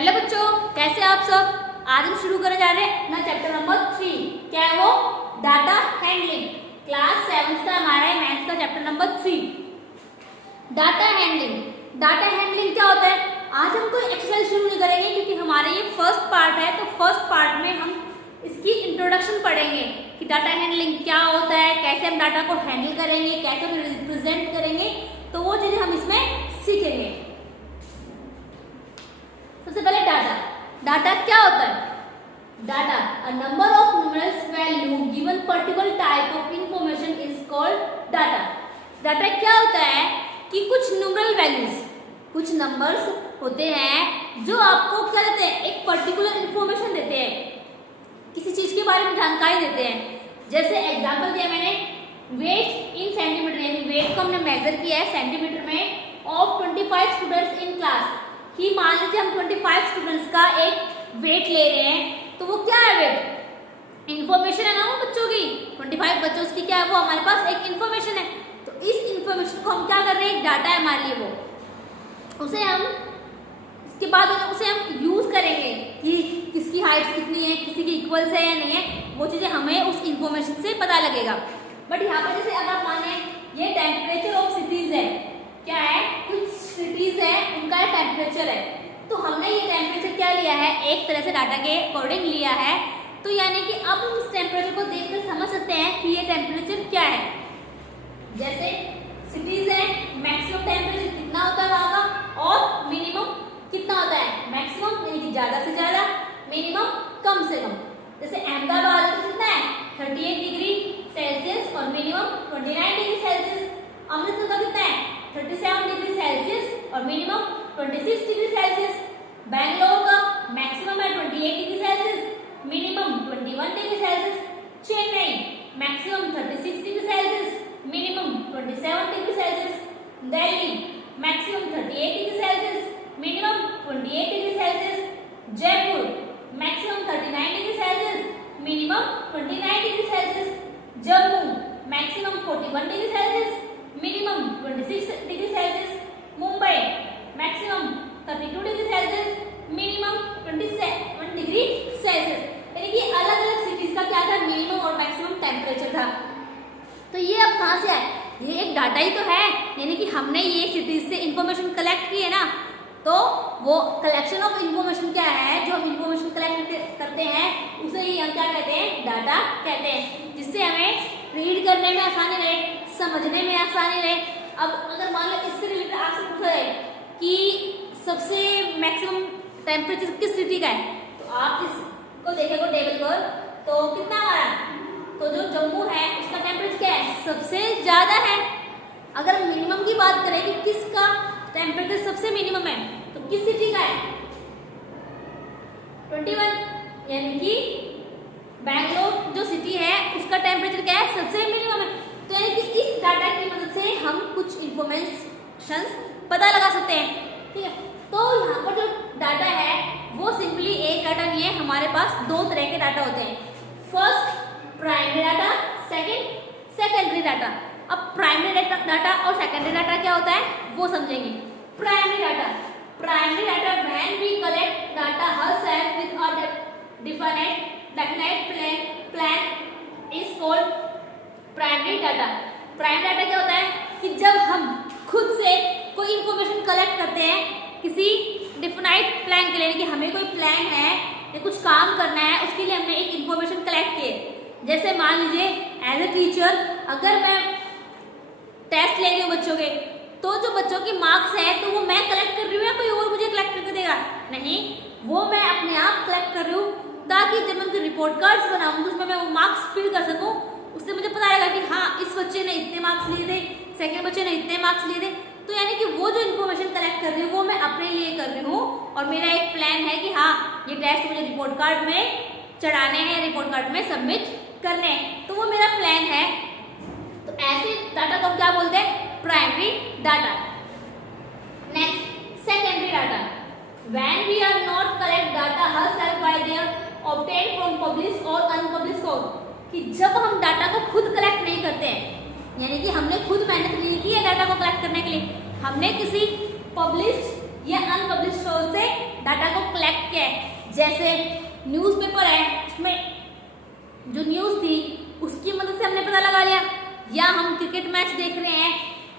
Hello बच्चों, कैसे आप सब। आज हम शुरू करने जा रहे हैं अपना चैप्टर नंबर 3। क्या है वो? Data handling. क्लास 7 का हमारा है मैथ्स का chapter number 3, data handling. Data handling क्या होता है? आज हम कोई एक्सरसाइज शुरू नहीं करेंगे क्योंकि हमारे ये फर्स्ट पार्ट है, तो फर्स्ट पार्ट में हम इसकी इंट्रोडक्शन पढ़ेंगे कि डाटा हैंडलिंग क्या होता है, कैसे हम डाटा को हैंडल करेंगे, कैसे हम रिप्रेजेंट करेंगे, तो वो चीजें हम इसमें सीखेंगे। सबसे पहले डाटा क्या होता है? Data a number of numerals value given particular type of information is called data. Data क्या होता है कि कुछ न्यूमरल वैल्यूज, कुछ नंबर्स होते हैं जो आपको क्या देते हैं, एक पर्टिकुलर इंफॉर्मेशन देते हैं, किसी चीज के बारे में जानकारी देते हैं। जैसे एग्जांपल दिया मैंने, वेट इन सेंटीमीटर, यानी वेट को हमने मेजर किया है सेंटीमीटर में ऑफ 25 स्टूडेंट्स इन क्लास। कि मान लीजिए हम 25 स्टूडेंट्स का एक वेट ले रहे हैं, तो वो क्या है? वेट इंफॉर्मेशन है ना वो बच्चों की, 25 बच्चों की क्या है वो हमारे पास एक इंफॉर्मेशन है। तो इस इंफॉर्मेशन को हम क्या कर रहे हैं, एक डाटा है हमारे लिए, वो उसे हम इसके बाद उसे हम यूज करेंगे कि किसकी हाइट कितनी है, किसी की इक्वल्स है या नहीं है, वो चीजें हमें उस इंफॉर्मेशन से पता लगेगा। बट यहाँ पर जैसे अगर माने ये टेम्परेचर ऑफ सिटीज है, क्या है, कुछ सिटीज है उनका टेम्परेचर है, तो हमने ये टेम्परेचर क्या लिया है, एक तरह से डाटा के अकॉर्डिंग लिया है। तो यानी कि अब हम इस टेम्परेचर को देखकर समझ सकते हैं कि ये टेम्परेचर क्या है। जैसे सिटीज है, मैक्सिमम टेम्परेचर कितना होता है वहां का, और मिनिमम कितना होता है, मैक्सिमम यानी कि ज्यादा से ज्यादा, मिनिमम कम से कम। जैसे अहमदाबाद में कितना है, 38 डिग्री सेल्सियस और मिनिमम 29 डिग्री सेल्सियस। अमृतसर का कितना है, 37 डिग्री सेल्सियस और मिनिमम 26 डिग्री सेल्सियस। बैंगलोर का मैक्सिमम है 28 degree Celsius, minimum 21 degree Celsius. Chennai maximum 36 degree Celsius, minimum 27 degree Celsius. Delhi maximum 38 degree Celsius, minimum 28 degree Celsius. Jaipur maximum 39 degree Celsius, minimum 29 degree Celsius. Jammu maximum 41 degree Celsius, minimum 26 degree Celsius. Mumbai maximum 32 degree Celsius, minimum 27 degree Celsius. यानी कि अलग अलग cities का क्या था, minimum और maximum temperature था। तो ये अब कहाँ से आए, ये एक डाटा ही तो है, यानी कि हमने ये सिटीज से इंफॉर्मेशन कलेक्ट की है ना, तो वो कलेक्शन ऑफ इंफॉर्मेशन क्या है, जो हम इंफॉर्मेशन कलेक्ट करते हैं उसे ही हम क्या कहते हैं, डाटा कहते हैं, जिससे हमें रीड करने में आसानी रहे, समझने में आसानी रहे। अब अगर मान लो इससे रिलेटेड आपसे पूछा जाए कि सबसे मैक्सिमम टेम्परेचर किस सिटी का है, तो आप इसको देखेंगे टेबल पर, तो कितना हमारा, तो जो जम्मू है उसका टेम्परेचर क्या है, सबसे ज्यादा है। अगर मिनिमम की बात करें कि किसका टेम्परेचर सबसे मिनिमम है, तो किस सिटी का है, 21, यानी कि बैंगलोर जो सिटी है उसका टेम्परेचर क्या है, सबसे मिनिमम है। तो यानी कि इस डाटा की मदद से हम कुछ इंफॉर्मेशन पता लगा सकते हैं, ठीक है। तो यहाँ पर जो डाटा है वो सिंपली एक डाटा नहीं है, हमारे पास दो तरह के डाटा होते हैं। First primary data, second secondary data. अब प्राइमरी डाटा और सेकेंडरी डाटा क्या होता है वो समझेंगे। Primary data when we collect data herself with a definite plan is called primary data. Primary data क्या होता है कि जब हम खुद से कोई इंफॉर्मेशन कलेक्ट करते हैं किसी डिफाइंड प्लान के लिए, कि हमें कोई प्लान है या कुछ काम करना है, उसके लिए हमने एक इंफॉर्मेशन कलेक्ट की है। जैसे मान लीजिए एज ए टीचर अगर मैं टेस्ट ले रही हूँ बच्चों के, तो जो बच्चों की मार्क्स है तो वो मैं कलेक्ट कर रही हूँ या कोई और मुझे कलेक्ट करके देगा? नहीं, वो मैं अपने आप कलेक्ट कर रही हूँ, ताकि जब मैं उनके रिपोर्ट कार्ड्स बनाऊंगी उसमें मैं वो मार्क्स फिल कर सकूँ। उससे मुझे पता रहेगा कि हाँ इस बच्चे ने इतने मार्क्स लिए थे, सेकंड बच्चे ने इतने मार्क्स लिए थे। तो यानी कि वो जो इन्फॉर्मेशन कलेक्ट कर रही हूँ वो मैं अपने लिए कर रही हूँ, और मेरा एक प्लान है कि हाँ ये टेस्ट मुझे रिपोर्ट कार्ड में चढ़ाने हैं, रिपोर्ट कार्ड में सबमिट करने हैं, तो वो मेरा प्लान है। तो ऐसे डाटा को हम क्या बोलते हैं, primary data. Next secondary data, when we are not collect data herself by their obtained from published or unpublished source। कि जब हम डाटा को खुद कलेक्ट नहीं करते हैं, यानी कि हमने खुद मेहनत नहीं की है डाटा को कलेक्ट करने के लिए, हमने किसी पब्लिश्ड या अनपब्लिश्ड सोर्स से डाटा को कलेक्ट जैसे न्यूज़पेपर है, उसमें जो न्यूज़ थी उसकी मदद से हमने पता लगा लिया, या हम क्रिकेट मैच देख रहे हैं,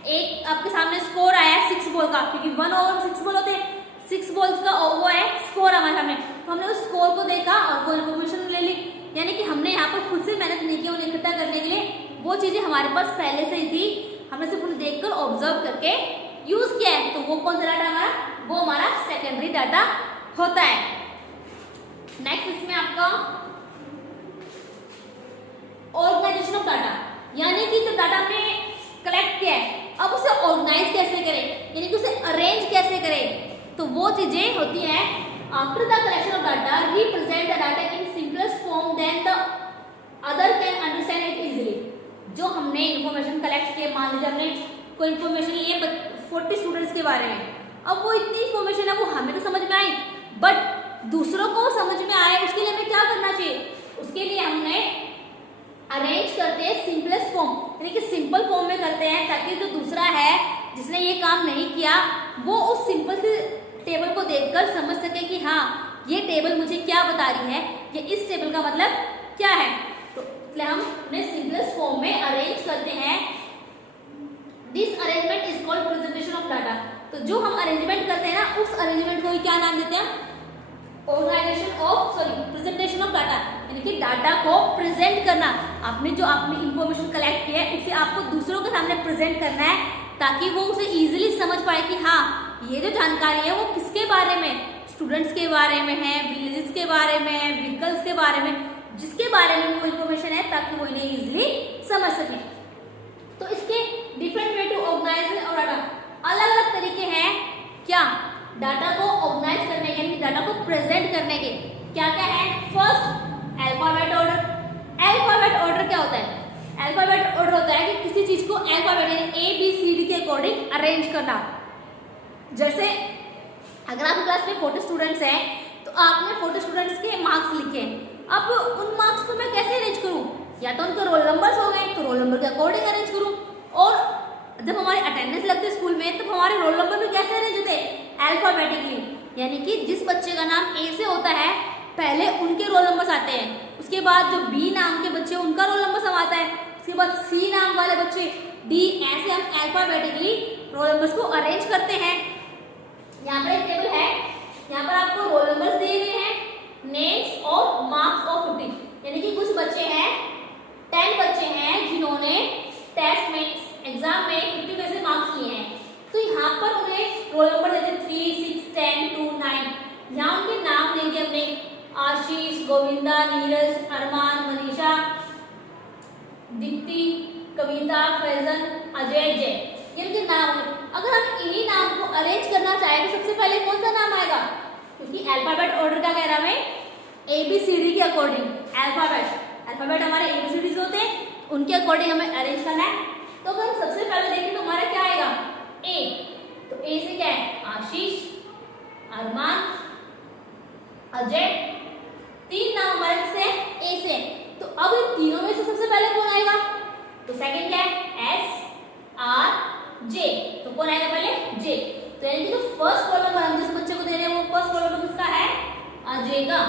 एक आपके सामने स्कोर आया है 6 बॉल का, क्योंकि 1 ओवर में 6 बॉल होते हैं, 6 बॉल्स का वो है स्कोर हमारे सामने, तो हमने उस स्कोर को देखा और वो इन्फॉर्मेशन ले ली। यानी कि हमने यहाँ पर खुद से मेहनत नहीं की उन्हें इकट्ठा करने के लिए, वो चीजें हमारे पास पहले से ही थी, हमने सिर्फ उन्हें देखकर ऑब्जर्व करके यूज किया है। तो वो कौन सा डाटा हमारा, वो हमारा सेकेंडरी डाटा होता है। नेक्स्ट इसमें आपका ऑर्गेनाइजेशन ऑफ डाटा, यानी कि जो डाटा हमने कलेक्ट किया है अब उसे ऑर्गेनाइज कैसे करें, यानी कि उसे अरेंज कैसे करें, तो वो चीजें होती है after the collection of data represent the data in simplest form then the other can understand it easily. जो हमने इन्फॉर्मेशन कलेक्ट किए, मान लीजिए हमने कोई इन्फॉर्मेशन ली है 40 स्टूडेंट्स के बारे में, अब वो इतनी इन्फॉर्मेशन है वो हमें तो समझ में आई, बट दूसरों को समझ में आए उसके लिए हमें क्या करना चाहिए, उसके लिए हमने अरेंज करते हैं सिंपलेस्ट फॉर्म, यानी कि सिंपल फॉर्म में करते हैं, ताकि जो दूसरा है जिसने ये काम नहीं किया वो उस सिंपल से टेबल को देखकर समझ सके कि हाँ ये टेबल मुझे क्या बता रही है, ये इस टेबल का मतलब क्या है। तो इसलिए हम उन्हें सिंपलेस्ट फॉर्म में अरेंज करते हैं। This arrangement is called presentation of data. तो जो हम अरेंजमेंट करते हैं ना, उस अरेंजमेंट को क्या नाम देते हैं, प्रेजेंटेशन ऑफ डाटा, यानी कि डाटा को प्रेजेंट करना। आपने इंफॉर्मेशन कलेक्ट की है उसे आपको दूसरों के सामने प्रेजेंट करना है, ताकि वो उसे इजीली समझ पाए कि हाँ ये जो जानकारी है वो किसके बारे में, स्टूडेंट्स के बारे में है, विलेजेस के बारे में है, व्हीकल्स के बारे में, जिसके बारे में वो इन्फॉर्मेशन है, ताकि वो इन्हें इजीली समझ सके। तो इसके डिफरेंट वे टू ऑर्गेनाइज और डाटा, अलग अलग तरीके हैं क्या डाटा को ऑर्गेनाइज करने के, डाटा को प्रेजेंट करने के। क्या क्या है, first alphabet order. Alphabet order क्या होता है, अल्फाबेट ऑर्डर होता है कि किसी चीज को अल्फाबेट यानी ABCD के अकॉर्डिंग अरेंज करना। जैसे अगर आपकी क्लास में 40 स्टूडेंट्स हैं तो आपने 40 स्टूडेंट्स के मार्क्स लिखे, अब उन मार्क्स को मैं कैसे अरेंज करूं, या तो उनके रोल नंबर्स हो गए तो रोल नंबर के अकॉर्डिंग अरेंज करूं, और जब हमारी अटेंडेंस लगती है स्कूल में तो हमारे रोल नंबर भी कैसे अरेंज होते हैं, अल्फाबेटिकली, यानी कि जिस बच्चे का नाम A से होता है पहले उनके रोल नंबर्स आते हैं, उसके बाद जो B नाम के बच्चे उनका रोल नंबर सब आता है, उसके बाद C नाम वाले बच्चे D, ऐसे हम अल्फाबेटिकली रोल नंबर्स को अरेंज करते हैं। यहाँ पर एक टेबल है, यहाँ पर आपको रोल नंबर्स दिए गए हैं, नेम्स और मार्क्स ऑफ 50, यानी कि कुछ बच्चे हैं 10 बच्चे हैं जिन्होंने टेस्ट में एग्जाम में 50 में से मार्क्स लिए हैं, तो यहाँ पर उन्हें रोल नंबर देते 3, 6, 10, 2, 9। यहाँ उनके नाम देंगे हमने आशीष, गोविंदा, नीरज, अरमान, मनीषा, दीप्ति, कविता, फैजन, अजय, जय, ये उनके नाम है। अगर हम इन्हीं नाम को अरेंज करना चाहें तो सबसे पहले कौन सा नाम आएगा, क्योंकि अल्फाबेट ऑर्डर का कह रहा है ABCD के अकॉर्डिंग, अल्फाबेट हमारे ABCD होते हैं, उनके अकॉर्डिंग हमें अरेंज करना है। तो अगर हम सबसे पहले देखें तो हमारा क्या आएगा A, तो A से क्या है आशीष, अरमान, अजय, 3 नाम हमारे से A से। तो अब इन तीनों में से सबसे पहले कौन आएगा, तो सेकंड क्या है S, R, J, तो कौन आएगा पहले J। तो यानी कि जो फर्स्ट रोल नंबर हम जिस बच्चे को दे रहे हैं वो फर्स्ट रोल नंबर किसका है, अजय का,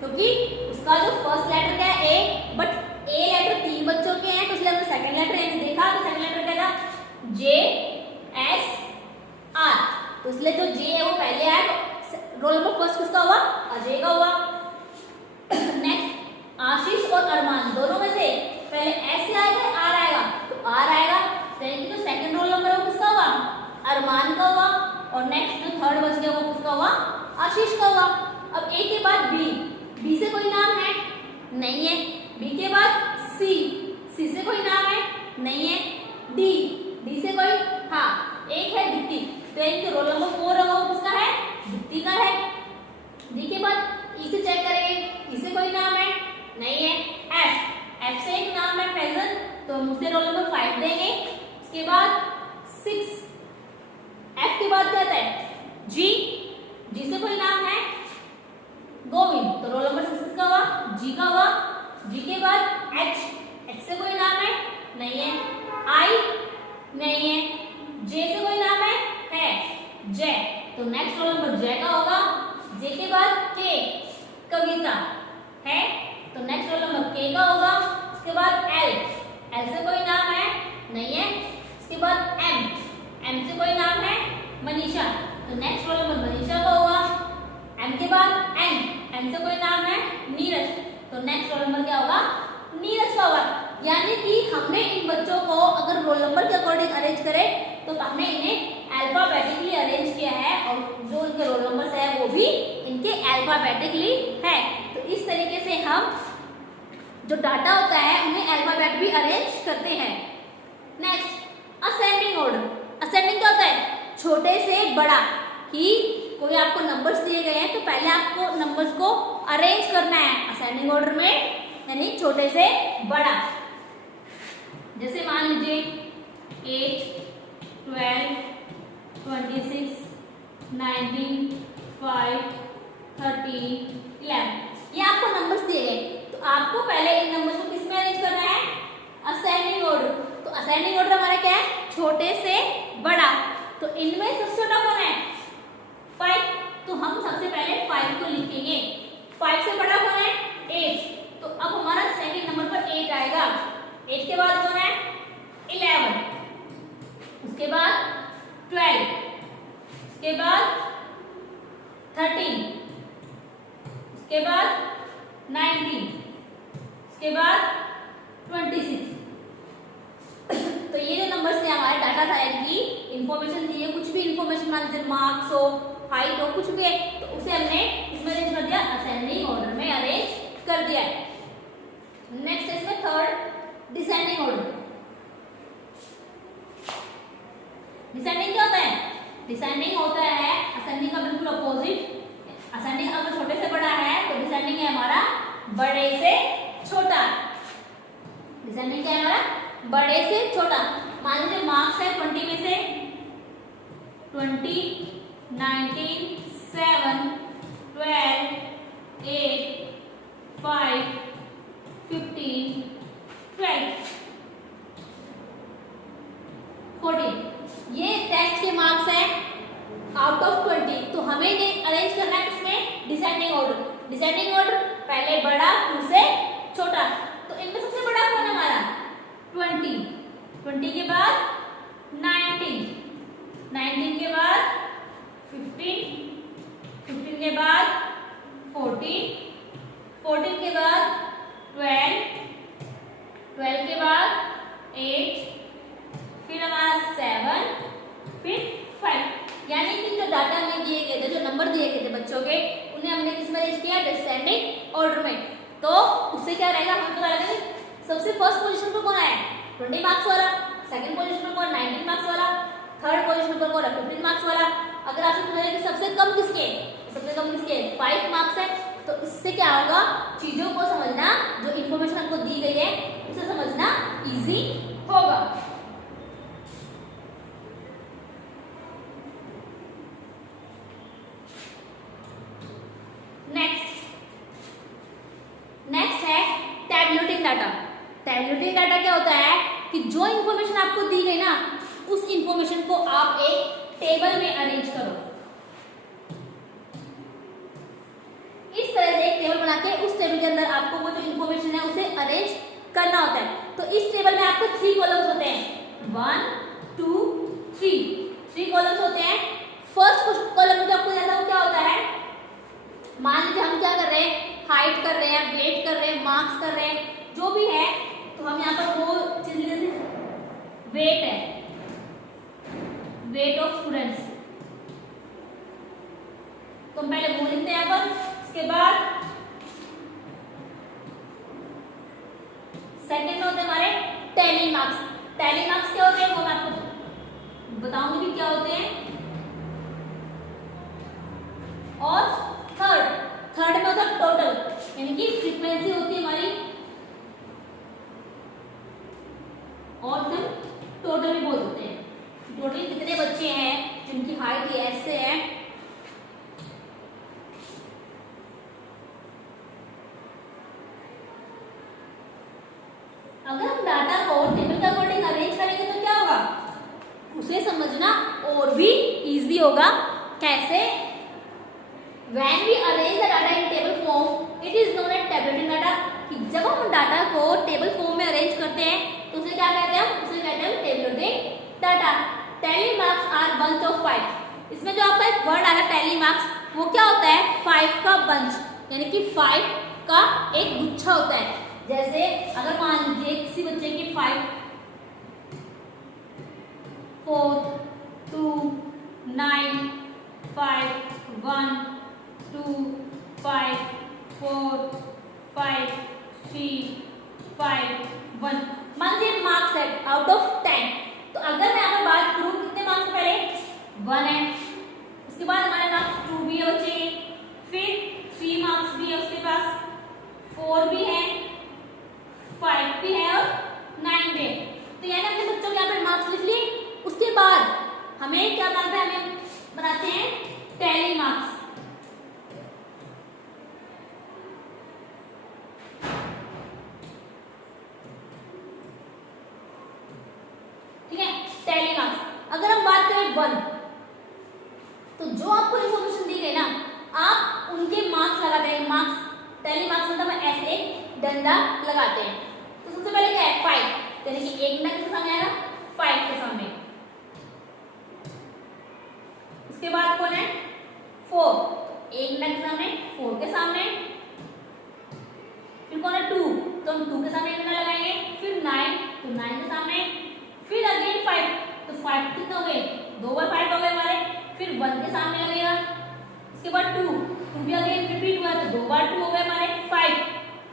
क्योंकि उसका जो फर्स्ट लेटर क्या है A, बट A लेटर 3 बच्चों के हैं, तो इसलिए हमने सेकंड लेटर यानी देखा, तो सेकंड लेटर क्या था J, S, R, तो इसलिए जो J है वो पहले आया, तो रोल नंबर फर्स्ट किसका हुआ, अजय का हुआ। नेक्स्ट आशीष और अरमान दोनों में से पहले S से आएगा R आएगा, तो R आएगा, यानी कि जो सेकंड रोल नंबर है वो किसका हुआ, अरमान का हुआ, और नेक्स्ट जो थर्ड बच गया वो किसका हुआ, आशीष का हुआ। अब A के बाद B से कोई नाम है नहीं है, B के बाद C से कोई नाम है नहीं है, D से कोई हाँ एक है दीप्ति, तो इनके रोल नंबर 4 होगा वो किसका है, दीप्ति का है। D के बाद E से चेक करेंगे, E से कोई नाम है नहीं है, F से एक नाम है फैजन, तो हम उसे रोल नंबर 5 देंगे। उसके बाद 6, F के बाद क्या आता है G से कोई नाम है गोविंद, तो रोल नंबर 6 का हुआ, G का हुआ। G के बाद H से कोई नाम है नहीं है, I नहीं है, J से कोई नाम है J, तो नेक्स्ट रोल नंबर J का होगा। जे के बाद के, कविता है, तो नेक्स्ट रोल नंबर के का होगा। उसके बाद एल, एल से कोई नाम है नहीं है। उसके बाद एम, एम से कोई नाम है मनीषा, तो नेक्स्ट रोल नंबर मनीषा का होगा। एम के बाद एन, एन से कोई नाम है नीरज, तो नेक्स्ट रोल नंबर क्या होगा, नीरज का होगा। यानी कि हमने इन बच्चों को अगर रोल नंबर के अकॉर्डिंग अरेंज करें तो हमने इन्हें अल्फाबेटिकली अरेंज किया है और जो इनके रोल नंबर्स है वो भी इनके अल्फाबेटिकली है। तो इस तरीके से हम जो डाटा होता है उन्हें अल्फाबेट भी अरेंज करते हैं। Next ascending order. असेंडिंग क्या होता है, छोटे से बड़ा, कि कोई आपको नंबर्स दिए गए हैं तो पहले आपको नंबर्स को अरेंज करना है असेंडिंग ऑर्डर में, यानी छोटे से बड़ा। जैसे मान लीजिए 8, 12, 26, 19, 5, 13, 11, ये आपको नंबर्स दिए गए, तो आपको पहले इन नंबर्स को किस में अरेंज करना है, असेंडिंग ऑर्डर। तो असेंडिंग ऑर्डर हमारा क्या है, छोटे से बड़ा। तो इनमें सबसे छोटा कौन है, 5, तो हम सबसे पहले 5 को लिखेंगे। 5 से बड़ा कौन है, 8, तो अब हमारा सेकंड नंबर पर 8 आएगा। 8 के बाद कौन है, 11, उसके बाद 12, उसके बाद 13, उसके बाद 19, उसके बाद 26। तो ये जो नंबर्स थे हमारे डाटा था, इनकी इंफॉर्मेशन थी, ये कुछ भी इंफॉर्मेशन मान लीजिए मार्क्स हो, हाइट हो, कुछ भी है, तो उसे हमने इसमें अरेंज कर दिया, असेंडिंग ऑर्डर में अरेंज कर दिया। नेक्स्ट है इसमें थर्ड डिसेंडिंग ऑर्डर। डिसेंडिंग क्या होता है, डिसेंडिंग होता है असेंडिंग का बिल्कुल अपोजिट। असेंडिंग अगर छोटे से बड़ा है तो डिसेंडिंग है हमारा बड़े से छोटा। डिसेंडिंग क्या है हमारा, बड़े से छोटा। मान लीजिए मार्क्स है 20 में से 20, 19, 7, 12, 8, 5, 15, 12, 14, ये टेस्ट के मार्क्स हैं आउट ऑफ 20। तो हमें इन्हें अरेंज करना है किसमें, डिसेंडिंग ऑर्डर। डिसेंडिंग ऑर्डर पहले बड़ा फिर से छोटा। तो इनमें सबसे बड़ा कौन है हमारा, 20, 20 के बाद 19, 19 के बाद 15, 15 के बाद 14, 14 के बाद 12, 12 के बाद 8, फिर हमारा 7, फिर 5। यानी कि जो डाटा में दिए गए थे, जो नंबर दिए गए थे बच्चों के, उन्हें हमने किस में अरेंज किया, डिसेंडिंग ऑर्डर में। तो उससे क्या रहेगा, हम पता लगाएंगे सबसे फर्स्ट पोजीशन पर कौन आया, 20 मार्क्स वाला, सेकंड पोजीशन पर कौन 19 मार्क्स वाला, थर्ड पोजीशन पर कौन 15 मार्क्स वाला। अगर आपसे पूछा कि सबसे कम किसके, सबसे कम किसके 5 मार्क्स है, तो इससे क्या होगा, चीजों को समझना, जो इंफॉर्मेशन हमको दी गई है उसे समझना इजी होगा। नेक्स्ट है टैबुलेटिंग डाटा। टैबुलेटिंग डाटा क्या होता है कि जो इंफॉर्मेशन आपको दी गई ना, उस इंफॉर्मेशन को आप एक टेबल में अरेंज करो। इस तरह से एक टेबल बना के उस टेबल के अंदर आपको वो जो इंफॉर्मेशन है उसे अरेंज करना होता है। तो इस टेबल में आपको 3 कॉलम्स होते हैं, 1, 2, 3 कॉलम्स होते हैं। फर्स्ट कॉलम में जो आपको ज्यादा क्या होता है, मान लीजिए हम क्या कर रहे हैं, हाइट कर रहे हैं, वेट कर रहे हैं, मार्क्स कर रहे हैं, जो भी है, तो हम यहाँ पर वो चीज ले लेते हैं, वेट है, वेट ऑफ स्टूडेंट्स, तो हम पहले वो लिखते हैं यहाँ पर। इसके बाद सेकंड होते हैं हमारे टैली मार्क्स। टैली मार्क्स क्या होते हैं वो मैं आपको बताऊंगी क्या होते हैं। और थर्ड में होता है टोटल, यानी कि फ्रीक्वेंसी होती है हमारी, और फिर टोटल भी बोल देते हैं, टोटल कितने बच्चे हैं जिनकी हाइट ऐसे है। अगर हम डाटा को टेबल के अकॉर्डिंग अरेंज करेंगे तो क्या होगा, उसे समझना और भी इजी होगा। कैसे, when we arrange the data in table form it is known as tabulated data, कि जब हम डाटा को टेबल फॉर्म में अरेंज करते हैं तो उसे क्या कहते हैं, उसे कहते हैं tabulated data. Tally marks are bunch of 5, इसमें जो आपका एक वर्ड आ रहा है टैली मार्क्स, वो क्या होता है 5 का बंच, यानी कि 5 का एक गुच्छा होता है। जैसे अगर मान लीजिए किसी बच्चे की 5, 4, 2, 9, 5, 1, 2, 5, 4, 5, 3, 5, 1, मान लीजिए मार्क्स है आउट ऑफ 10। तो अगर मैं यहाँ बात करूँ कितने मार्क्स पहले 1 है, उसके बाद हमारे पास 2 भी है बच्चे, फिर 3 मार्क्स भी है उसके पास, 4 भी है, 5 भी है और 9 भी है। तो यानी अपने बच्चों के यहाँ पर मार्क्स लिख लिए। उसके बाद हमें क्या करना है, हमें बनाते हैं टैली मार्क्स। ठीक है, टैली मार्क्स। अगर हम बात करें 1, तो जो आपको इंफॉर्मेशन दी गई ना, आप उनके मार्क्स लगाते हैं। मार्क्स टैली मार्क्स मतलब ऐसे एक डंडा लगाते हैं। तो सबसे पहले क्या है 5, यानी कि एक नंबर के सामने आएगा 5 के सामने। उसके बाद कौन है 4, एक नंबर के सामने 4 के सामने। फिर कौन है 2, तो हम 2 के सामने एक नंबर लगाएंगे। फिर 9, तो 9 के सामने। फिर अगेन 5, तो 5 कितने हो गए 2 बार 5 हो गए हमारे। फिर 1 के सामने लगेगा। उसके बाद 2 भी अगेन रिपीट हुआ तो 2 बार 2 हो गए हमारे। 5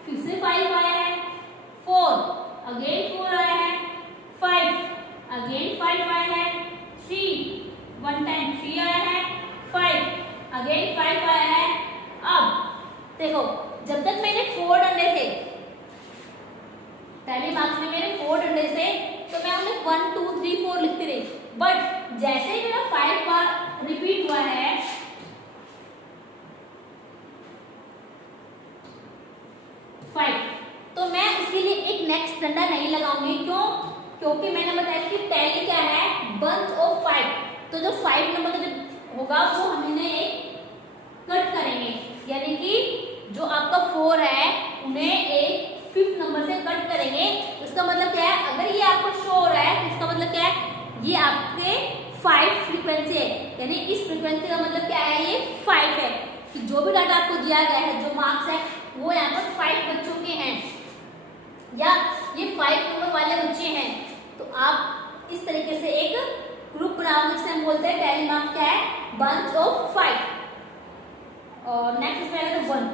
फिर से 5 आया है। 4 अगेन 4 आया है। 5 अगेन 5 आया है। 3 1 टाइम 3 आया है। 5 अगेन 5 आया है। अब देखो जब तक मैंने 4 डंडे थे टैली मार्क्स में, मेरे 4 डंडे थे, तो मैं उन्हें 1 2 3 4 लिखती रही। बट जैसे ही मेरा 5 बार रिपीट हुआ है, तो मैं उसके लिए एक नेक्स्ट डंडा नहीं लगाऊंगी। क्यों? क्योंकि मैंने बताया कि टैली क्या है बंच ऑफ 5। तो जो 5 नंबर का जो होगा वो हमने एक कट करेंगे, यानी कि जो आपका 4 है उन्हें एक 5th नंबर से कट करेंगे। इसका मतलब क्या है, अगर ये आपको शो हो रहा है इसका मतलब क्या है, ये आपके 5 फ्रीक्वेंसी है, यानी इस फ्रीक्वेंसी का मतलब क्या है ये 5 है, कि जो भी डाटा आपको दिया गया है, जो मार्क्स है वो यहाँ पर 5 बच्चों के हैं, या ये 5 नंबर वाले बच्चे हैं। तो आप इस तरीके से एक ग्रुप बनाओगे जिसे हम बोलते हैं टैली मार्क्स क्या है बंच ऑफ 5। और नेक्स्ट इसमें आएगा तो 1।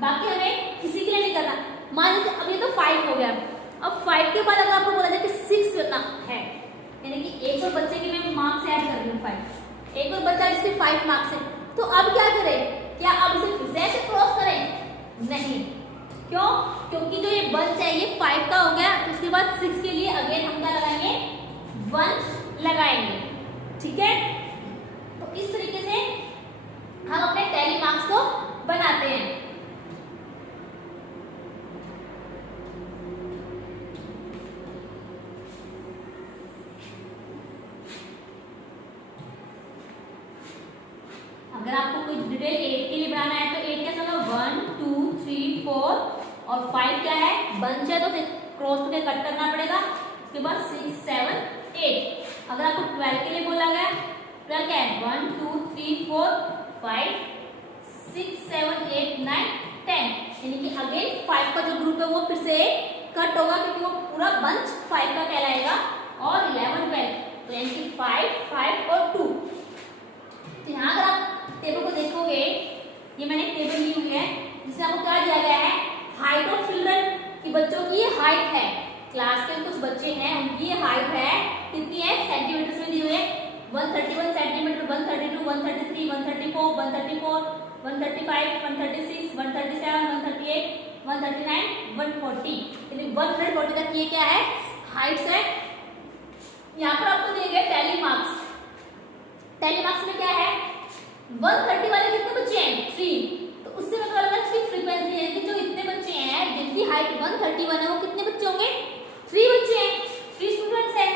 बाकी हमें किसी के लिए नहीं करना। मान लीजिए अब ये तो 5 हो गया। अब 5 के बाद अगर आपको बोला जाए कि 6 करना है, यानी कि एक और बच्चे के मैं मार्क्स ऐड कर रही हूँ 5, एक और बच्चा जिसके 5 मार्क्स है, तो अब क्या करें, क्या अब इसे फिर से ऐसे क्रॉस करें? नहीं। क्यों? क्योंकि जो ये बंच है ये 5 का हो गया, उसके बाद 6 के लिए अगेन हम क्या लगाएंगे 1 लगाएंगे। ठीक है, तो इस तरीके से हम अपने टैली मार्क्स को बनाते हैं। अगर आपको कोई डिटेल 8 के लिए बनाना है तो 8 कैसा होगा 1 2 3 4 और 5 क्या है बंच है, तो क्रॉस करके कट करना पड़ेगा। उसके बाद 6 7 8। अगर आपको 12 के लिए बोला गया, 12 क्या है 1 2 3 4 5 6 7 8 9 10, यानी कि अगेन 5 का जो ग्रुप है वो फिर से कट होगा, क्योंकि वो पूरा बंच 5 का कहलाएगा। और 11 12, तो यानी कि 5 5 और 2। तो यहाँ अगर आप टेबल को देखोगे, ये मैंने टेबल ली हुई है जिसमें आपको क्या दिया गया है हाइट ऑफ चिल्ड्रन, कि बच्चों की हाइट है, क्लास के कुछ बच्चे हैं उनकी हाइट है कितनी है सेंटीमीटर में दी हुई है 131 सेंटीमीटर, 132 133 134 134 135 136 137 138 139 140, यानी 140 तक ये क्या है हाइट्स है। यहाँ पर आपको दिए गए टैली मार्क्स। टैली मार्क्स में क्या है 130 वाले कितने बच्चे हैं 3, तो उससे मतलब अलग इसकी फ्रीक्वेंसी है कि जो इतने बच्चे हैं जिनकी हाइट 131 है वो कितने बच्चे होंगे 3 बच्चे हैं, 3 स्टूडेंट्स हैं।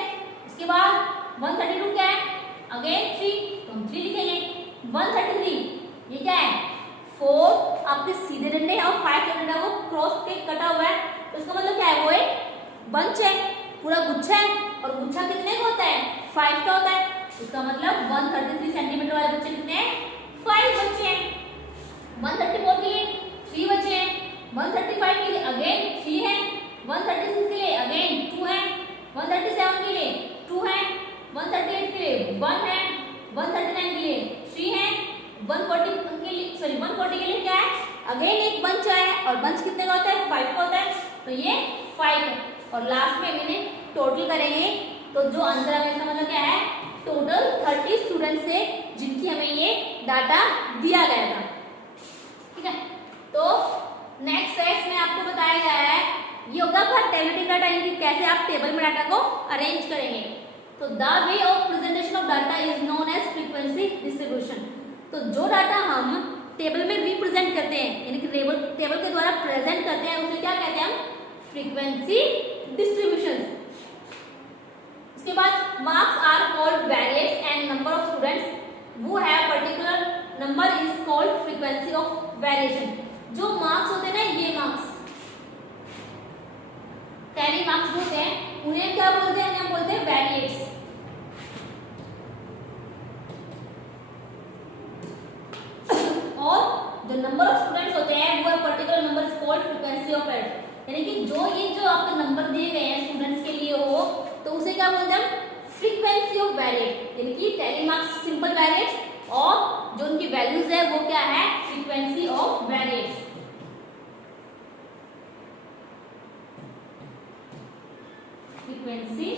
उसके बाद 132 क्या है अगेन 3, तो हम 3 लिखेंगे। 133 ये क्या है 4 आपके सीधे डंडे हैं और 5 जो डंडा वो क्रॉस के कटा हुआ है, तो इसका मतलब क्या है, वो एक बंच है, पूरा गुच्छा है, और गुच्छा कितने का होता है, 5 का होता है। इसका मतलब 133 सेंटीमीटर वाले बच्चे कितने हैं, 5 बच्चे हैं। 134 के लिए 3 बच्चे हैं, 135 के लिए अगेन 3 है, 136 के लिए अगेन 2 है, 137 के लिए 2 है, 138 के लिए 1 है, 139 के लिए 3 है, 140 के लिए क्या है, अगेन एक बंच है, और बंच कितने का होता है, 5 का होता है, तो ये 5 है। और लास्ट में मैंने टोटल करेंगे, तो जो आंसर है इसका मतलब क्या है, टोटल 30 स्टूडेंट्स से जिनकी हमें ये डाटा दिया गया था। ठीक है, तो नेक्स्ट टेस्ट में आपको बताया गया है ये होगा आपका टेबलेटिंग डाटा, इनकी कैसे आप टेबल में डाटा को अरेंज करेंगे। तो the way of presentation of data is known as frequency distribution. तो जो डाटा हम टेबल में रिप्रेजेंट करते हैं, यानी कि टेबल के द्वारा प्रेजेंट करते हैं, उसे क्या कहते हैं हम, फ्रीक्वेंसी डिस्ट्रीब्यूशन। उसके बाद marks are called variates and number of students who have particular number is called frequency of variation. जो मार्क्स होते हैं ना, ये मार्क्स टैली मार्क्स होते हैं, उन्हें क्या बोलते हैं, हम बोलते हैं वेरिएट्स। और जो नंबर ऑफ स्टूडेंट्स होते हैं वो particular number is called frequency of variation, यानी कि जो आपके नंबर दिए गए हैं स्टूडेंट्स के लिए हो, तो उसे क्या बोलते हैं, फ्रीक्वेंसी ऑफ वेरिएट, यानी कि टैली मार्क्स सिंपल वेरिएट्स, और जो उनकी वैल्यूज है वो क्या है, frequency of variates. Frequency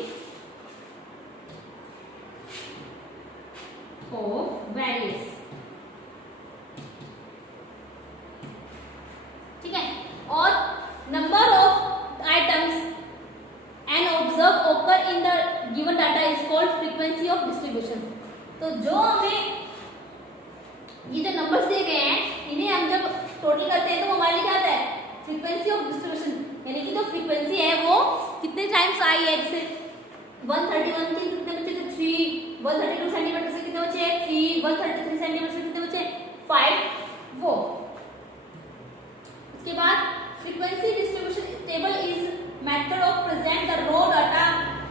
of variates, ठीक है। और number of items and observe occur in the given data is called frequency of distribution. तो जो हमें ये जो नंबर्स दिए गए हैं, इन्हें हम जब टोटल करते हैं तो हमारे लिए क्या आता है, फ्रीक्वेंसी ऑफ डिस्ट्रीब्यूशन, यानी कि जो फ्रीक्वेंसी है वो कितने टाइम्स आई है। जैसे 131 के कितने बच्चे थे, 3, 132 सेंटीमीटर से कितने बच्चे, 3, 133 सेंटीमीटर से कितने बच्चे, 5, वो। उसके बाद frequency distribution table is method of present the raw data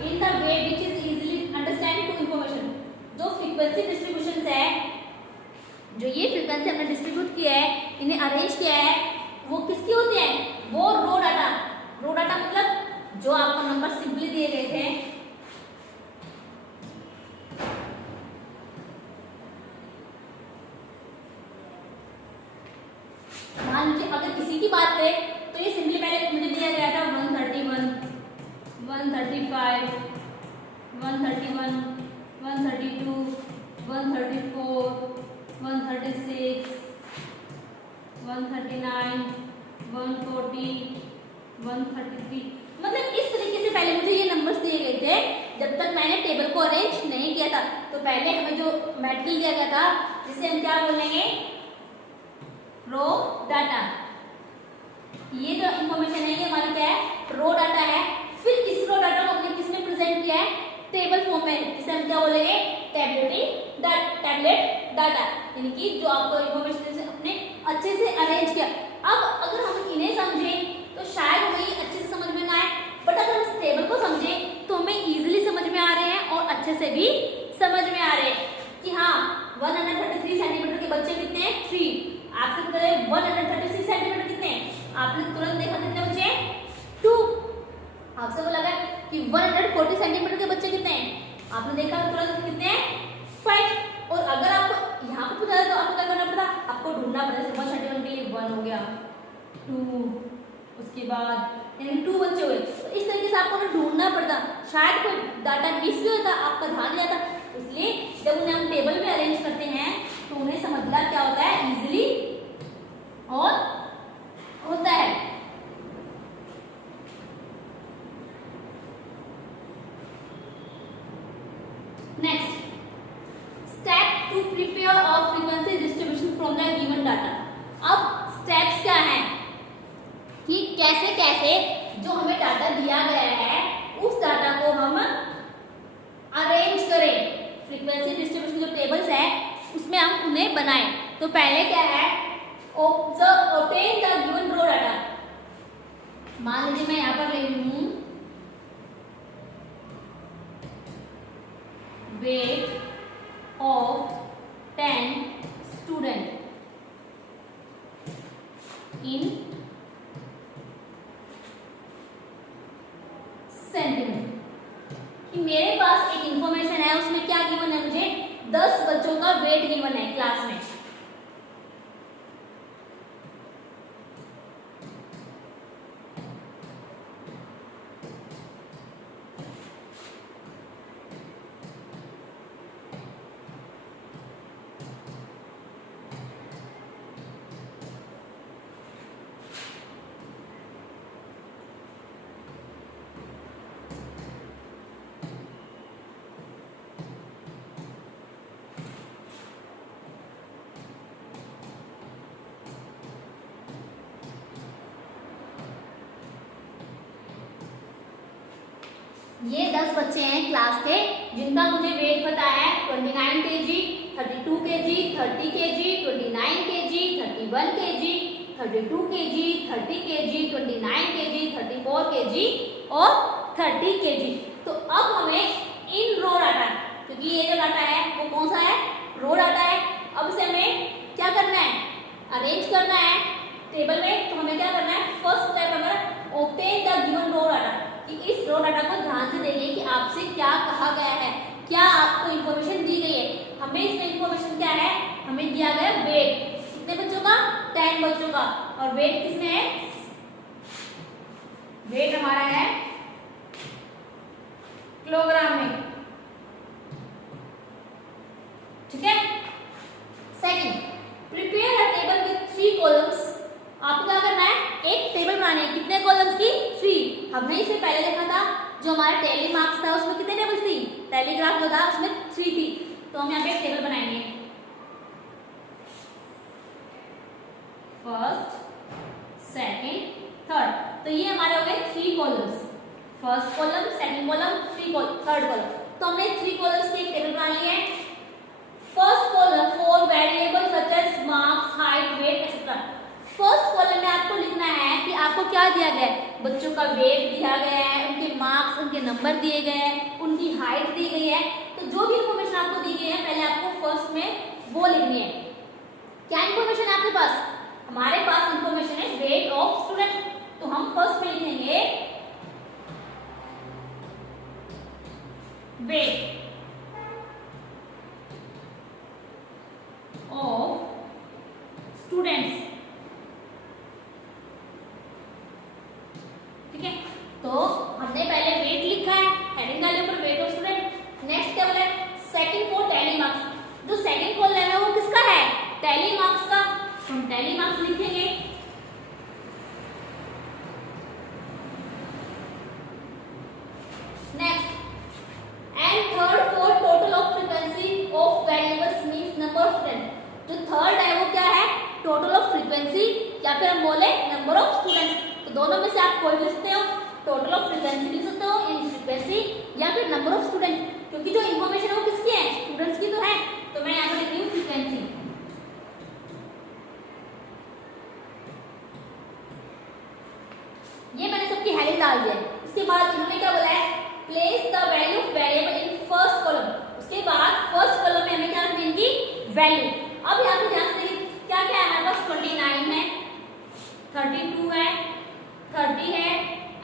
in the way which is easily understand to information. जो फ्रीक्वेंसी डिस्ट्रीब्यूशन है, जो ये फ्रीक्वेंसी हमने डिस्ट्रीब्यूट किया है, इन्हें अरेंज किया है, वो किसकी होती है, वो रॉ डाटा। रॉ डाटा मतलब जो आपको नंबर सिंपली दिए गए थे, मान लीजिए अगर किसी की बात करें तो ये सिंपली पहले मुझे दिया गया था 131, 135, 131, 132, 134, 136, 139, 140, 133, मतलब इस तरीके से पहले मुझे ये नंबर्स दिए गए थे जब तक मैंने टेबल को अरेंज नहीं किया था। तो पहले हमें जो मेटेरियल दिया गया था, जिसे हम क्या बोलेंगे, रो डाटा। ये जो इंफॉर्मेशन है ये हमारी क्या है, रो डाटा है। फिर इस रो डाटा को हमने किसमें प्रेजेंट किया है, टेबल फॉर्म में, जिसे हम क्या बोलेंगे, टैबलेट डाटा, यानी कि जो आपको इंफॉर्मेशन अपने अच्छे से अरेंज किया। अब अगर हम इन्हें समझें तो शायद हमें अच्छे से समझ में ना आए, बट अगर इस टेबल को समझें तो हमें इजीली समझ में आ रहे हैं और अच्छे से भी समझ में आ रहे हैं कि हाँ 133 सेंटीमीटर के बच्चे कितने हैं, 3। आपसे पता है 136 सेंटीमीटर कितने हैं, आपने तुरंत देखा कितने बच्चे हैं, 2। आपसे बोला गया कि 140 सेंटीमीटर के बच्चे कितने हैं, आपने देखा तुरंत कितने हैं, 5। और अगर आपको यहाँ पे पूछा तो आपको क्या करना पड़ता, आपको ढूंढना पड़ता। 131 के लिए 1 हो गया, 2, उसके बाद यानी 2 बच्चे हुए। तो इस तरीके से आपको ढूंढना पड़ता, शायद कोई डाटा मिस भी होता, आपका ध्यान नहीं जाता। इसलिए जब उन्हें हम टेबल में अरेंज करते हैं तो उन्हें समझना क्या होता है, इजीली और होता है। Next step to prepare of frequency distribution from the given data. अब स्टेप्स क्या हैं कि कैसे कैसे जो हमें डाटा दिया गया है उस डाटा को हम अरेंज करें, फ्रीक्वेंसी डिस्ट्रीब्यूशन जो टेबल्स है उसमें हम उन्हें बनाएं। तो पहले क्या है, obtain the given raw data. मान लीजिए मैं यहाँ पर ले रही हूँ weight of 10 student in centimetre, कि मेरे पास एक इंफॉर्मेशन है, उसमें क्या गिवन है, मुझे 10 बच्चों का वेट गिवन है क्लास में। ये 10 बच्चे हैं क्लास के जिनका मुझे वेट पता है 29 kg, 32 kg, 30 kg, 29 kg, 31 kg, 32 kg, 30 kg, 29 kg, 34 kg और 30 kg। तो अब हमें इन रो डाटा, क्योंकि ये जो डाटा है वो कौन सा है, रो डाटा है, अब इसे हमें क्या करना है, अरेंज करना है टेबल में। तो हमें क्या करना है, फर्स्ट स्टेप हमारा obtain the given raw data, कि इस रो डाटा को ध्यान से देखिए कि आपसे क्या कहा गया है, क्या आपको इंफॉर्मेशन दी गई है। हमें इसमें इंफॉर्मेशन क्या है, हमें दिया गया वेट कितने बच्चों का, 10 बच्चों का, और वेट किसमें है, वेट हमारा है किलोग्राम में, ठीक है। Second, prepare a table with 3 columns. आपको क्या करना है, एक टेबल बनानी है, कितने कॉलम्स की, 3। हमने इसे पहले देखा था, जो हमारा टैली मार्क्स था उसमें कितने टेबल्स थी, टेलीग्राफ जो था उसमें 3 थी। तो हम यहाँ पे एक टेबल बनाएंगे, फर्स्ट, सेकंड, थर्ड। तो ये हमारे हो गए 3 columns, first column, second column, third column. तो हमने 3 कॉलम्स की एक टेबल बना ली है। First column for variable such as marks, height, weight etcetera. First column में आपको लिखना है कि आपको क्या दिया गया है, बच्चों का वेट दिया गया है, उनके मार्क्स, उनके नंबर दिए गए हैं, उनकी हाइट दी गई है। तो जो भी इंफॉर्मेशन आपको दी गई है पहले आपको फर्स्ट में वो लिखनी है। क्या इंफॉर्मेशन है आपके पास, हमारे पास इंफॉर्मेशन है वेट ऑफ स्टूडेंट। तो हम फर्स्ट में लिखेंगे वेट ऑफ स्टूडेंट्स, ठीक है। तो हमने पहले वेट लिखा है, हेडिंग डाली ऊपर वेट ऑफ स्टूडेंट। नेक्स्ट क्या बोला है, सेकंड फॉर टैली मार्क्स। जो सेकंड कॉलम है वो किसका है, टैली मार्क्स का। हम टैली मार्क्स लिखेंगे। Next, and third for total of frequency of variables means number of student. जो थर्ड है वो क्या है, टोटल ऑफ फ्रीक्वेंसी, या फिर हम बोले नंबर ऑफ स्टूडेंट्स। तो दोनों में से आप कोई भी लिख सकते हो, टोटल ऑफ फ्रीक्वेंसी लिख सकते हो इन फ्रीक्वेंसी, या फिर नंबर ऑफ स्टूडेंट, क्योंकि जो इंफॉर्मेशन है वो किसकी है, स्टूडेंट्स की तो है। तो मैं यहाँ पर लिख रही हूँ फ्रीक्वेंसी। ये मैंने सबकी हेडिंग डाल दिया। इसके बाद इन्होंने क्या बोला है, place the value of variable in first column. उसके बाद फर्स्ट कॉलम में हमें क्या रखनी है, वैल्यू। अब यहाँ पे ध्यान से देखिए क्या क्या है हमारे पास, 29 है, 32 है, 30 है,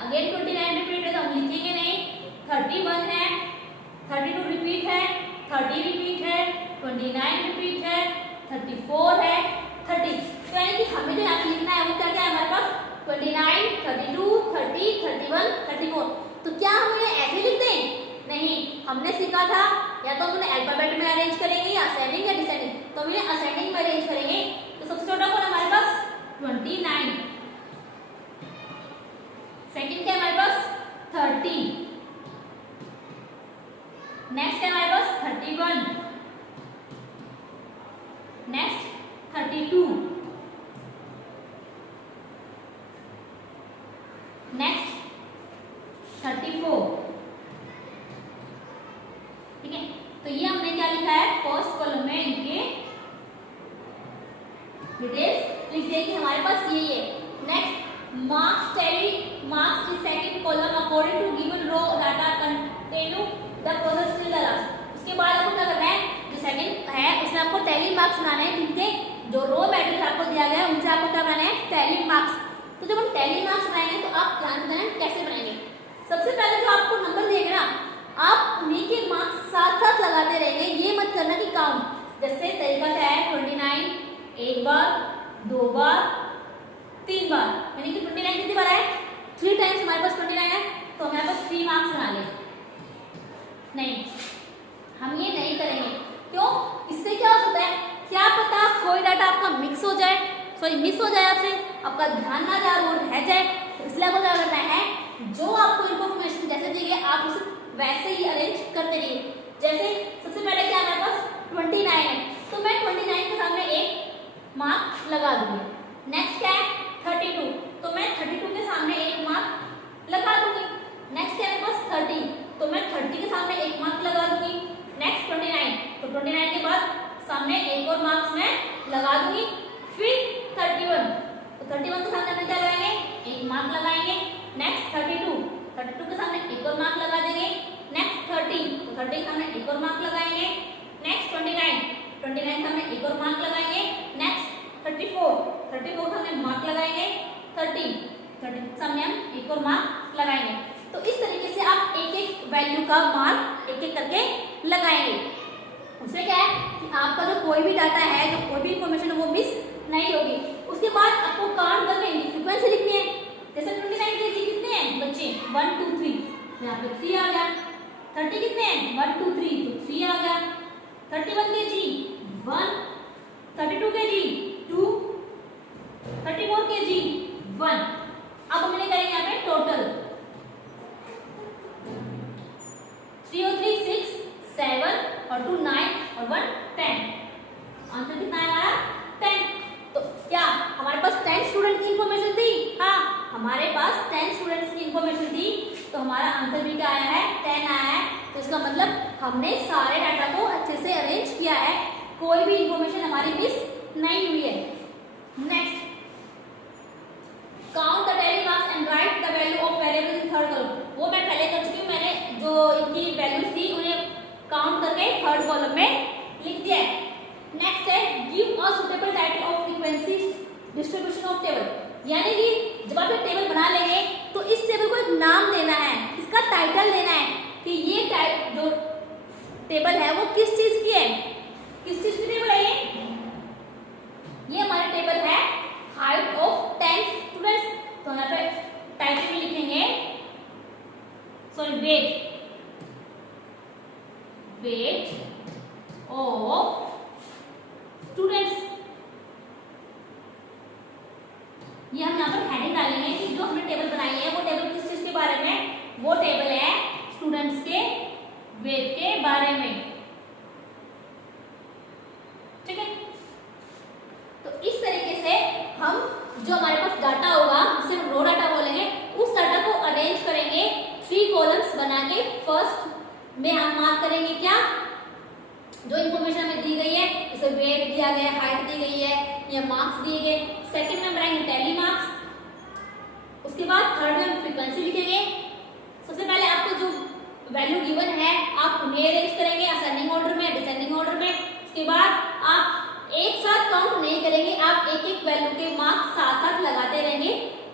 अगेन 29 रिपीट है तो हम लिखेंगे नहीं, 31 है, 32 रिपीट है, 30 रिपीट है, 29 रिपीट है, 34 है, 30। तो यानी कि हमें जो यहाँ पे लिखना है वो क्या क्या है हमारे पास, 29, 32, 30, 31, 34। तो क्या हम इन्हें ऐसे लिख दें, नहीं, हमने सीखा था या तो हम उन्हें अल्फाबेट में अरेंज करेंगे या असेंडिंग या डिसेंडिंग। तो हम इन्हें असेंडिंग में अरेंज करेंगे। तो सबसे छोटा कौन है हमारे पास, 29। सेकंड क्या है हमारे पास, 30। नेक्स्ट है हमारे पास 31, नेक्स्ट 32, नेक्स्ट 34, ठीक है। तो ये हमने क्या लिखा है, फर्स्ट कॉलम में इनके डिटेल्स लिख दिया कि हमारे पास ये है। Next marks tally marks is second column according to given raw data continue the process till the last. उसके बाद आपको क्या करना है, जो सेकंड है उसमें आपको टैली मार्क्स बनाने हैं, जिनके जो रो मैट्रिक्स आपको दिया गया है उनसे आपको क्या बनाना है, टैली मार्क्स। तो जब हम टैली मार्क्स बनाएंगे तो आप ध्यान से बनाएं कैसे बनाएंगे। सबसे पहले जो आपको नंबर देंगे ना, आप उन्हीं के मार्क्स साथ साथ लगाते रहेंगे, ये मत करना कि काउंट। जैसे तरीका क्या है, 29 एक बार, 2 बार, 3 बार, यानी कि 29 कितनी बार है, 3 टाइम्स हमारे पास 29 है, तो हमारे पास 3 मार्क्स बना ले। नहीं, हम ये नहीं करेंगे। क्यों? इससे क्या हो सकता है, क्या पता कोई डाटा आपका मिस हो जाए आपसे, आपका ध्यान ना जाए और रह जाए। तो इसलिए आपको क्या करना है, जो आपको इन्फॉर्मेशन जैसे चाहिए आप उसे वैसे ही अरेंज करते रहिए। जैसे सबसे पहले क्या हमारे पास 29 है, तो मैं 29 के सामने एक मार्क लगा दूंगी। नेक्स्ट क्या है 32, तो मैं 32 के सामने एक मार्क लगा दूंगी। नेक्स्ट है मेरे पास 30, तो मैं 30 के सामने एक मार्क लगा दूंगी। नेक्स्ट 29, तो 29 के बाद सामने एक और मार्क्स मैं लगा दूंगी। फिर 31, तो 31 के सामने हम क्या लगाएंगे, एक मार्क लगाएंगे। नेक्स्ट 32 के सामने एक और मार्क लगा देंगे। नेक्स्ट 30, तो 30 के सामने एक और मार्क लगाएंगे। नेक्स्ट 29 के सामने एक और मार्क लगाएंगे। नेक्स्ट 34 के सामने मार्क लगाएंगे। 30 के सामने हम एक और मार्क लगाएंगे। तो इस तरीके से आप एक एक वैल्यू का मार्क एक एक करके लगाएंगे। उससे क्या है कि आपका जो कोई भी डाटा है, जो कोई भी इंफॉर्मेशन है वो मिस नहीं होगी। उसके बाद आपको काउंट करके फ्रीक्वेंसी लिखनी है। जैसे 29 के जी कितने हैं बच्चे, 1 2 3, यहाँ पे 3 आ गया। 30 कितने हैं, 1 2 3, तो 3 आ गया। 31 के जी 1, 32 के जी 2, 34 के जी 1। अब हमने करेंगे यहाँ पे टोटल 3 और 3 6, 7 और 2 9 और 1 10। आंसर कितना है हमारा 10। तो क्या हमारे पास 10 स्टूडेंट की इंफॉर्मेशन थी? हाँ, हमारे पास 10 स्टूडेंट्स की इंफॉर्मेशन थी, तो हमारा आंसर भी क्या आया है, 10 आया है। तो इसका मतलब हमने सारे डाटा को अच्छे से अरेंज किया है, कोई भी इंफॉर्मेशन हमारी मिस नहीं हुई है। Next, count the tally marks and right the value of variable in third column. वो मैं पहले कर चुकी हूँ, मैंने जो इनकी वैल्यूज थी उन्हें काउंट करके थर्ड कॉलम में लिख दिया है। नेक्स्ट है give a suitable title of frequency distribution of table. यानी कि जब आप एक टेबल बना लेंगे तो इस टेबल को एक नाम देना है, इसका टाइटल देना है कि ये जो टेबल है वो किस चीज की है, किस चीज की टेबल है ये हमारी टेबल है हाइट ऑफ 10 स्टूडेंट्स। तो यहाँ पे टाइटल में लिखेंगे, सॉरी वेट ऑफ स्टूडेंट्स। ये हम यहाँ पर हेडिंग डालेंगे कि जो हमने टेबल बनाई है वो टेबल किस चीज के बारे में, वो टेबल है स्टूडेंट्स के वेट के बारे में। ठीक है, तो इस तरीके से हम जो हमारे पास डाटा होगा जिसे हम रो डाटा बोलेंगे, उस डाटा को अरेंज करेंगे 3 कॉलम्स बना के। फर्स्ट में हम मार्क करेंगे क्या, जो इन्फॉर्मेशन हमें दी गई है, जैसे वेट दिया गया है, हाइट दी गई है या मार्क्स दिए गए। सेकंड में बनाएंगे टैली मार्क्स। उसके बाद थर्ड में हम फ्रीक्वेंसी लिखेंगे। सबसे पहले आपको जो वैल्यू गिवन है आप उन्हें अरेंज करेंगे असेंडिंग ऑर्डर में, डिसेंडिंग ऑर्डर में। उसके बाद आप एक साथ काउंट नहीं करेंगे, आप एक एक वैल्यू के मार्क्स साथ साथ लगाते रहेंगे।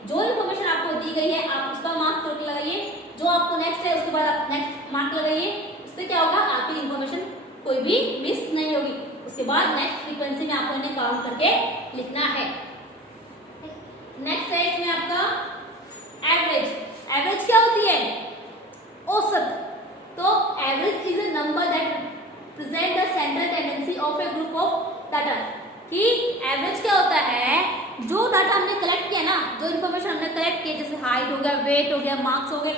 जो इन्फॉर्मेशन आपको दी गई है आप उसका मार्क तोड़ लगाइए, जो आपको नेक्स्ट है उसके बाद आप नेक्स्ट मार्क लगाइए। उससे क्या होगा, आपकी इन्फॉर्मेशन कोई भी मिस नहीं होगी। उसके बाद नेक्स्ट फ्रीक्वेंसी में आपको इन्हें काउंट करके लिखना है। नेक्स्ट है इसमें आपका एवरेज। एवरेज क्या होती है, औसत। तो average is a number that present the central tendency of A group of data. कि एवरेज क्या होता है, जो डाटा हमने कलेक्ट किया ना, जो इन्फॉर्मेशन हमने कलेक्ट किया, जैसे हाइट हो गया, वेट हो गया, मार्क्स हो गए,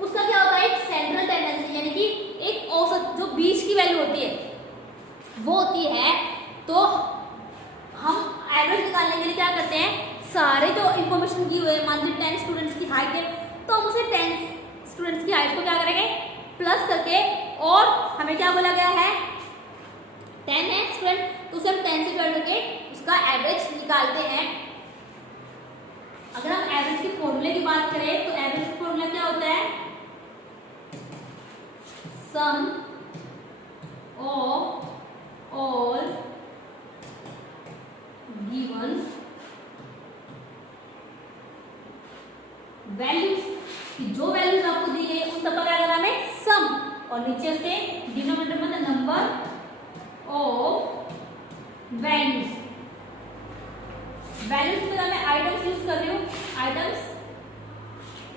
उसका क्या होता है, एक सेंट्रल टेंडेंसी यानी कि एक औसत जो बीच की वैल्यू होती है वो होती है। तो हम एवरेज निकालने के लिए क्या करते हैं, सारे जो इन्फॉर्मेशन दी हुई है, मान लीजिए 10 स्टूडेंट्स की हाइट है, तो हम उसे 10 स्टूडेंट्स की हाइट को क्या करेंगे, प्लस करके, और हमें क्या बोला गया है 10 है स्टूडेंट, तो उसे हम 10 से डिवाइड करके उसका एवरेज एवरेज निकालते हैं। अगर हम एवरेज के फॉर्मूले की बात करें तो एवरेज का फॉर्मूला क्या होता है? सम ऑफ ऑल गिवन वैल्यूज, जो वैल्यूज आपको दी गई उन सबका क्या करना है? सम, और नीचे से डिनोमिनेटर में नंबर ऑफ वैल्यूज। वैल्यूज में मैं आइटम्स यूज कर रही हूँ। आइटम्स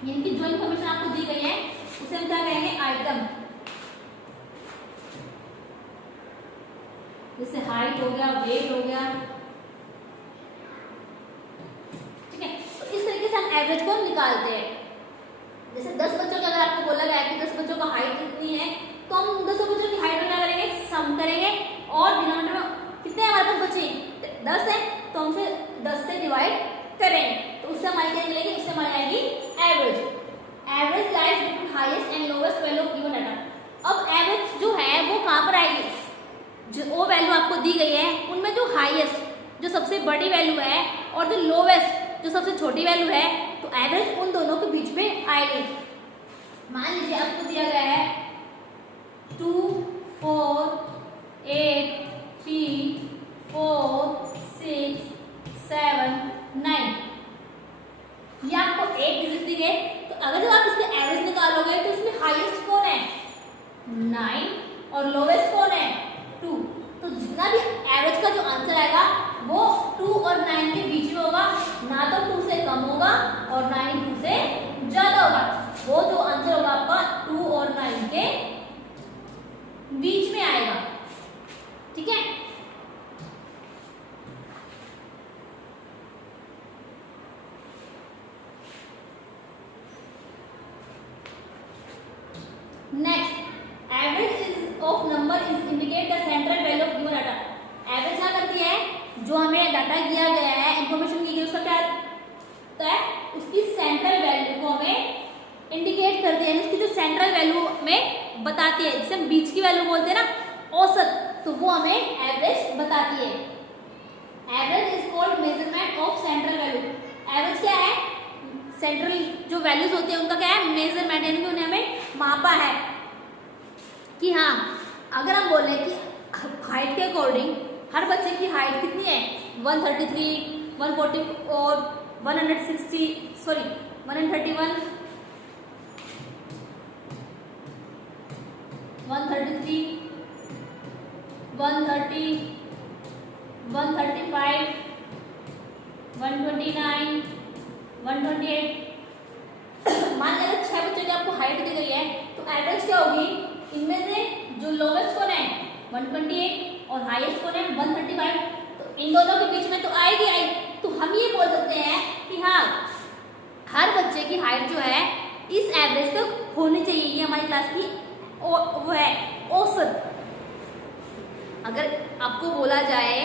यानी कि जो इंफॉर्मेशन आपको दी गई है उसे हम क्या कहेंगे? आइटम। जैसे हाइट हो गया, वेट हो गया, ठीक है। तो इस तरीके से हम एवरेज को निकालते हैं। जैसे 10 बच्चों का अगर आपको बोला गया है कि 10 बच्चों का हाइट कितनी है, तो हम 10 बच्चों की हाइट में क्या करेंगे? सम करेंगे, और डिनोमिनेटर में कितने हमारे पास बचे? 10 है, तो हमसे 10 से डिवाइड करेंगे, तो उससे हमारी क्या मिलेगी? उससे हमारी आएगी average. Average lies between highest and lowest value of given data. अब एवरेज जो है वो कहाँ पर आएगी? जो वो वैल्यू आपको दी गई है उनमें जो हाईएस्ट, जो सबसे बड़ी वैल्यू है, और जो लोवेस्ट, जो सबसे छोटी वैल्यू है, तो एवरेज उन दोनों के बीच में आएगी। मान लीजिए आपको दिया गया है 2, 4, 8, 3, 4, 6, 7, 9, ये आपको 8 डिजिट दी गए। तो अगर जब आप इसके एवरेज निकालोगे तो इसमें हाईएस्ट कौन है? 9, और लोवेस्ट कौन है? 2। तो जितना भी एवरेज का जो आंसर आएगा वो 2 और 9 के बीच में होगा, ना तो 2 से कम होगा और ना ही 2 से ज्यादा होगा। वो जो आंसर होगा आपका 2 और 9 के बीच में आएगा, ठीक है। Next, average is of number is indicate the central value of given data. Average क्या करती है? जो हमें डाटा दिया गया है, इंफॉर्मेशन दी गई, उसका क्या होता है? उसकी सेंट्रल वैल्यू को हमें इंडिकेट करती है, उसकी जो सेंट्रल वैल्यू में बताती है, जिसे हम बीच की वैल्यू बोलते हैं ना, औसत, तो वो हमें एवरेज बताती है। Average is called measurement of central value. Average क्या है? सेंट्रल जो वैल्यूज होती है उनका क्या है? मेजरमेंट, यानी कि उन्हें हमें मापा है कि हाँ, अगर हम बोले कि हाइट के अकॉर्डिंग हर बच्चे की हाइट कितनी है? 133, 144, 160, सॉरी 131, 133, 130, 135, 129, 128। मान लें 6 बच्चों की आपको हाइट दी गई है, तो एवरेज क्या होगी? इनमें से जो लोवेस्ट कौन है? 128, और हाईएस्ट कौन है? 135। तो इन दोनों के बीच में तो आएगी आई। तो हम ये बोल सकते हैं कि हाँ, हर बच्चे की हाइट जो है इस एवरेज तक होनी चाहिए। ये हमारी क्लास की वो है औसत। अगर आपको बोला जाए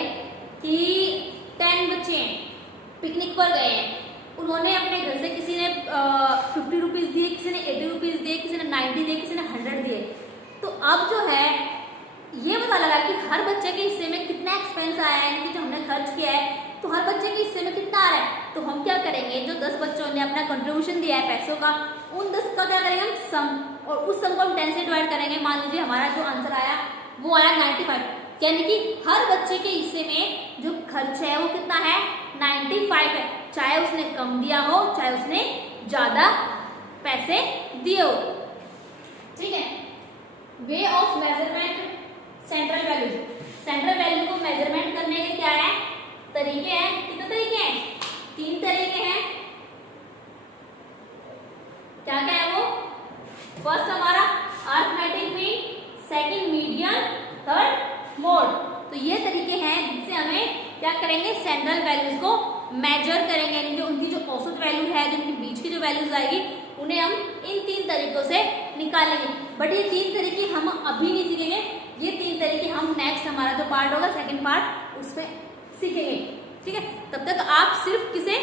कि 10 बच्चे पिकनिक पर गए हैं, उन्होंने अपने घर से किसी ने 50 रुपीज़ दिए, किसी ने 80 रुपीज़ दिए, किसी ने 90 दिए, किसी ने 100 दिए। तो अब जो है ये पता लगा कि हर बच्चे के हिस्से में कितना एक्सपेंस आया है, कि जो हमने खर्च किया है, तो हर बच्चे के हिस्से में कितना आ रहा है। तो हम क्या करेंगे? जो 10 बच्चों ने अपना कंट्रीब्यूशन दिया है पैसों का, उन 10 का क्या करेंगे? हम सम, और उस सम को हम 10 से डिवाइड करेंगे। मान लीजिए हमारा जो आंसर आया वो आया 95, यानी कि हर बच्चे के हिस्से में जो खर्च है वो कितना है? 95 है, चाहे उसने कम दिया हो, चाहे उसने ज्यादा पैसे दिए हो, ठीक है। Way of measurement central value. Central value को मेजरमेंट करने के क्या है? तरीके हैं। कितने तरीके हैं? 3 तरीके हैं। क्या क्या है वो? फर्स्ट हमारा arithmetic mean, second median, third mode. तो ये तरीके हैं जिससे हमें क्या करेंगे? सेंट्रल वैल्यूज को मेजर करेंगे, यानी जो उनकी जो औसत वैल्यू है, जो उनकी बीच की जो वैल्यूज आएगी, उन्हें हम इन 3 तरीकों से निकालेंगे। बट ये 3 तरीके हम अभी नहीं सीखेंगे, ये 3 तरीके हम नेक्स्ट हमारा जो पार्ट होगा, सेकंड पार्ट, उसमें सीखेंगे, ठीक है। तब तक आप सिर्फ किसे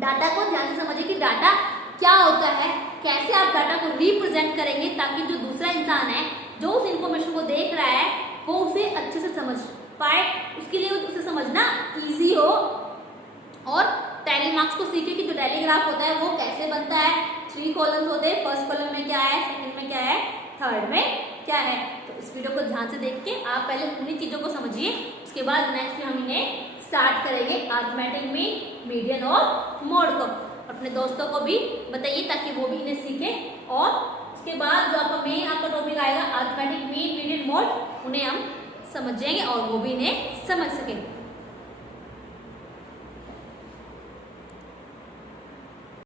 डाटा को ध्यान से समझिए कि डाटा क्या होता है, कैसे आप डाटा को रिप्रेजेंट करेंगे, ताकि जो दूसरा इंसान है जो उस इंफॉर्मेशन को देख रहा है वो उसे अच्छे से समझ पाए, उसके लिए उसे समझना इजी हो, आज को सीखे कि जो टेलीग्राफ होता है वो कैसे बनता है। 3 कॉलम्स होते हैं, फर्स्ट कॉलम में क्या है, सेकंड में क्या है, थर्ड में क्या है। तो इस वीडियो को ध्यान से देख के आप पहले उन्हीं चीजों को समझिए, उसके बाद नेक्स्ट में हम इन्हें स्टार्ट करेंगे अरिथमेटिक में मीडियन और मोड को। अपने दोस्तों को भी बताइए ताकि वो भी इन्हें सीखे, और उसके बाद जो आपका मेन आपका टॉपिक आएगा अरिथमेटिक मीन मीडियन मोड, उन्हें हम समझ जाएंगे और वो भी इन्हें समझ सकेंगे।